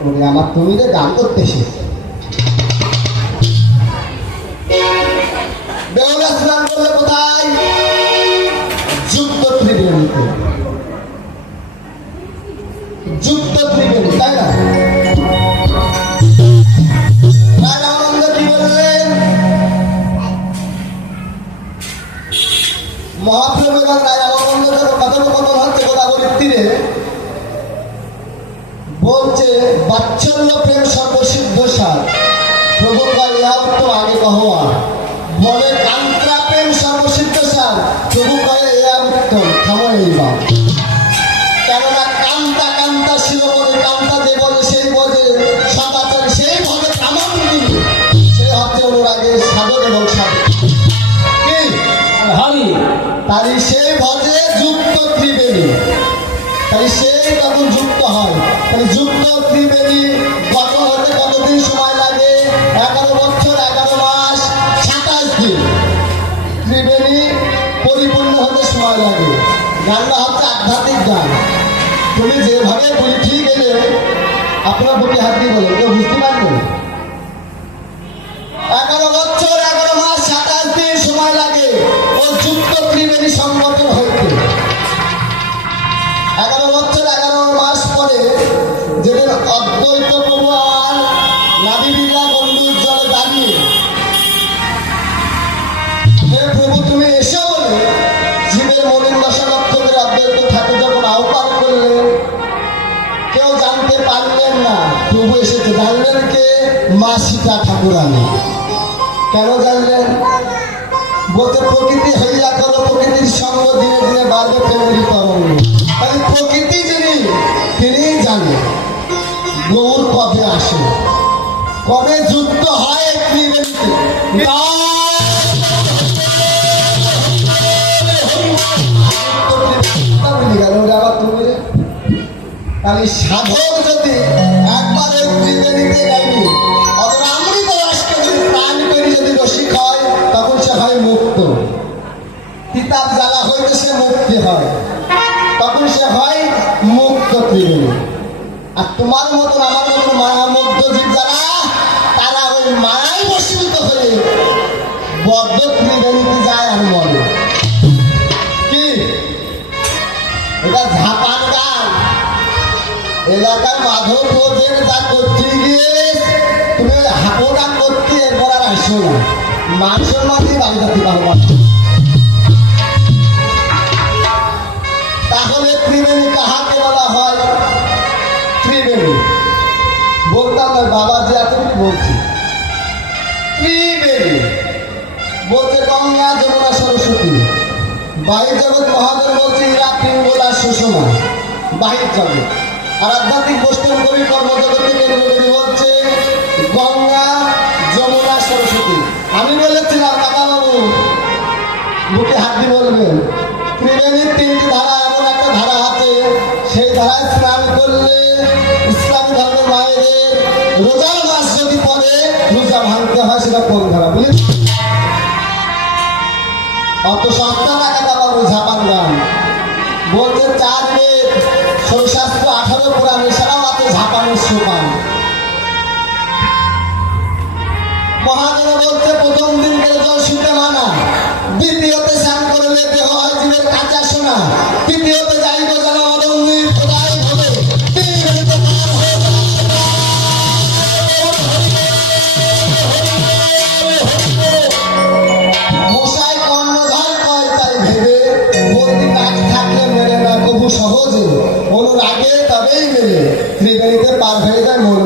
ওরে আমার তুমি গান করতে স্নান করলে যুক্ত যুক্ত তাই না? মহাপ্রভু এবং যখন কথোপকথন হচ্ছে গোদাবরীর তীরে বলছে বাচ্চল্য প্রেম সর্বসিদ্ধ সার। প্রভু কয় ইহা আগে কহোয়া। বলে কান্ত্রা প্রেম সর্বসিদ্ধ সার। প্রভু কয় ইহা উত্তম থামো এইবার কেননা কান্তা কান্তা শিরোমণি কান্তা যে বলে সেই বলে সদাচারী সেই ভাবে কামান্দি সে হচ্ছে অনুরাগের সাগর এবং সাগর। কি? হারি। সেই ভজে যুক্ত ত্রিবেণী। তাই সেই যখন যুক্ত হয় তাই যুক্ত পরিপূর্ণ হতে সময় লাগে। গানটা হচ্ছে আধ্যাত্মিক গান তুমি যেভাবে বলি, ঠিক এলে আপনার বুকে হাত দিয়ে বলো, কেউ বুঝতে পারবেন এগারো বছর, এগারো মাস, সাতাশ দিন সময় লাগে। ও যুক্ত ত্রিবেণী সংগঠন হইতে। এগারো বছর, এগারো মাস পরে যেদিন অদ্বৈত প্রভু এসেছে। জানলেন কে? মা সীতা ঠাকুরানী। কেন জানলেন? বলতে প্রকৃতি হইয়া করো প্রকৃতির সঙ্গ দিনে দিনে বাড়বে প্রেমেরই তরঙ্গ প্রকৃতি যিনি তিনি জানেন গৌর কবে আসে। কবে যুক্ত হয় ত্রিবেণীতে তাহলে সাধক যদি তিতাব জ্বালা হইতে সে মুক্তি হয়। তখন সে হয় মুক্ত ত্রিবেণী। আর তোমার মতন আমার মতন মুগ্ধ জীব যারা, তারা ওই মায়ায় বসীভূত হয়ে বদ্ধ ত্রিবেণীতে যায় আর মরে। কি? এটা ঝাপান গান। এলাকার মাধব বোঝেন তা করতে গিয়ে, তুমি ওই হাঁপো গান করতে এরপর আর আসো না। মানুষের মাঝে বাড়ি যেতে পারব বলতাম বাবা যে এতটুকু বলছি। ত্রিবেণী, বলছে গঙ্গা যমুনা সরস্বতী। বাহির জগৎ মহাদেব বলছে ইরা, পিঙ্গলা, সুষমা। বাহির জগৎ। আর আধ্যাত্মিক বৈষ্ণব কবি কর্মজগৎকে কেন্দ্র বলছে, গঙ্গা যমুনা সরস্বতী। আমি বলেছিলাম কাকা বাবু বুকে হাত দিয়ে বলবেন, ত্রিবেণীর তিনটি ধারা এমন একটা ধারা আছে, সেই ধারায় স্নান করলে রোজার মাস যদি পরে রোজা ভাঙতে হয়, সেটা কোন ধারা? বুঝলি অত না কাকা বাবু ঝাপান গান বলছে, চার প্রথম দিন গেলে জল শুতে মানা দ্বিতীয়তে স্নান করলে দেহ হয় জীবের কাঁচা সোনা। তৃতীয়তে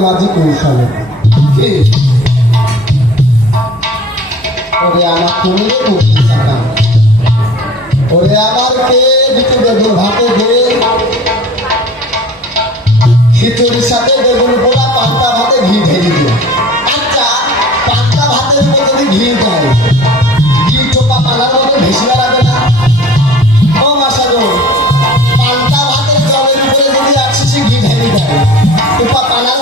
মাঝি কৌশলে? ওরে আমার চাকা ওরে আমার কে? দিতে বেগুন ভাতে দে খিচুড়ির সাথে বেগুন পোড়া পান্তা ভাতে ঘি ঢেলে দিয়ে আচ্ছা পান্তা ভাতের যদি ঘি দেয়, ঘি চোপা পানার মতো ভেসে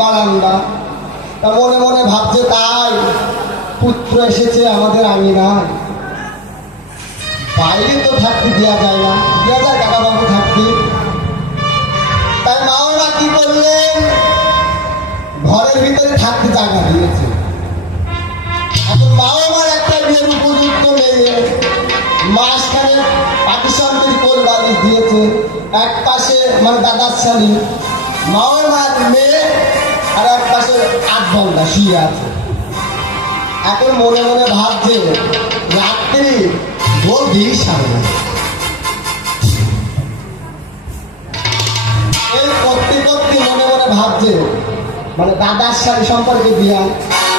বারান্দা। তা মনে মনে ভাবছে, তাই পুত্র এসেছে আমাদের আঙিনায়। বাইরে তো থাকতে দেওয়া যায় না দেওয়া যায় কাকা বাবু থাকতে। তাই মা ওরা কি করলেন? ঘরের ভিতরে থাকতে জায়গা দিয়েছে। এখন মা আমার একটা বিয়ের উপযুক্ত মেয়ে, মাঝখানে পাকিস্তান তৈরি কোল বালিশ দিয়েছে এক পাশে মানে দাদার শালি। মাওয়ার মায়ের মেয়ে আর এক পাশে আট ঘণ্টা শুয়ে আছে। এখন মনে মনে ভাবছে, রাত্রি ভোর দিই সামনে এই করতে মনে মনে ভাবছে মানে দাদার সাথে সম্পর্কে দিয়া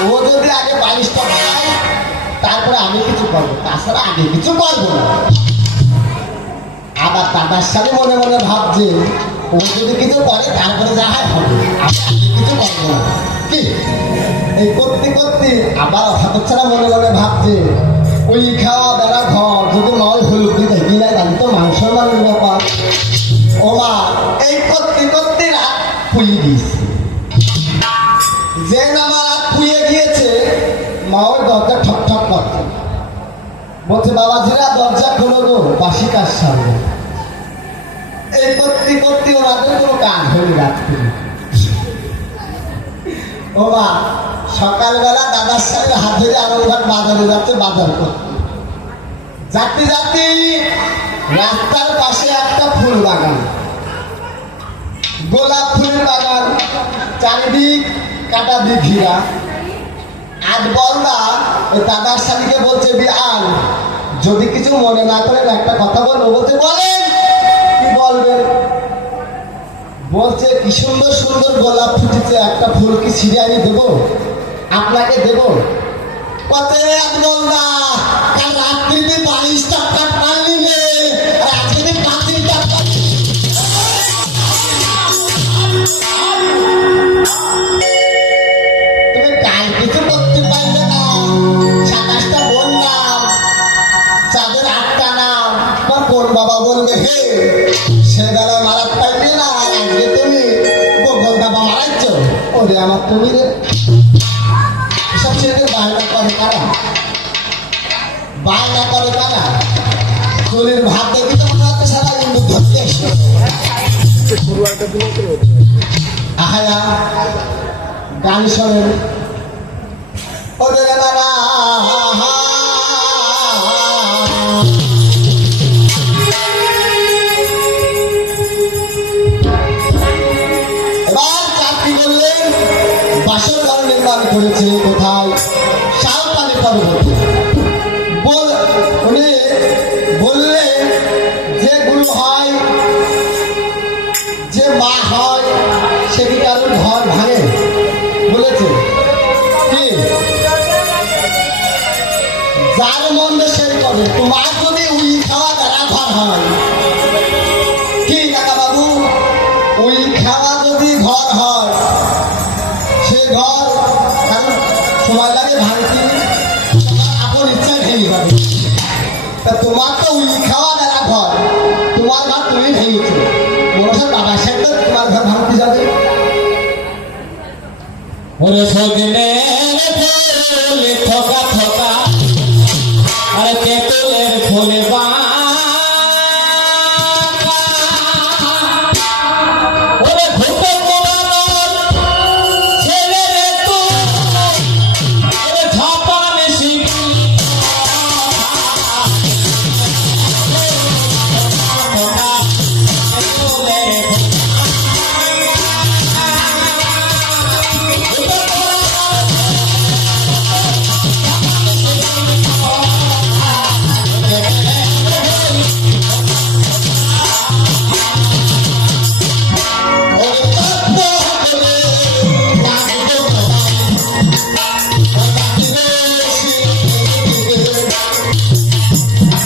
ও যদি আগে বালিশটা পায় তারপরে আমি কিছু করব, তাছাড়া আগে কিছু করব না। আবার দাদার সাথে মনে মনে ভাবছে ও যদি কিছু করে, তারপরে যা হয় কিছু করব কি? এই করতে করতে আবার হতচ্ছাড়া মনে মনে ভাবছে, ওই খাওয়া বেড়া ঘর, যদি নয় হলুদ দিতে গিলাই তাহলে তো মাংস মানুষ ব্যাপার। ও এই করতে করতে রাত পুই দিয়েছে যে নামা রাত পুয়ে গিয়েছে মা দরজা ঠক ঠক করছে। বলছে বাবা ঝিরা দরজা খোলো গো বাসি কাজ সামনে? রাস্তার পাশে একটা ফুল বাগান। গোলাপ ফুলের বাগান, চারিদিক কাটা দিয়ে ঘিরা আজ ওই দাদার শালিকে বলছে বিয়ান যদি কিছু মনে না করেন একটা কথা বলব বলতে বলেন কি বলবেন বলছে, কি সুন্দর সুন্দর গোলাপ ফুটেছে, একটা ফুল কি ছিঁড়ে আমি দেবো? আপনাকে দেবো? কত এক না কাল রাত্রিতে বাইশ টাকা ওরে আমার তুমি রে এসব ছেলে বায়না করে কারা? বায়না করে কারা? চুলির ভাত দেখি সারা কিন্তু ধরতে আহায়া গান শোনেন। ওদের করেছে কোথায়? শালপানি পর্বতে। উনি বললেন যে হয়, যে মা হয়, সে কি কারোর ঘর বলেছে। যার মন্দ সেই করে। তোমার যদি উই খাওয়া দ্বারা ঘর হয় তা তোমার তো উই খাওয়া দ্বারা ঘর। তোমার ঘর তুমি ভেঙেছো। মনে হয় বাবা সেটা তোমার ঘর ভাঙতে যাবে। ওরে সজনে থকা থকা আর তেঁতুলের ফুল বান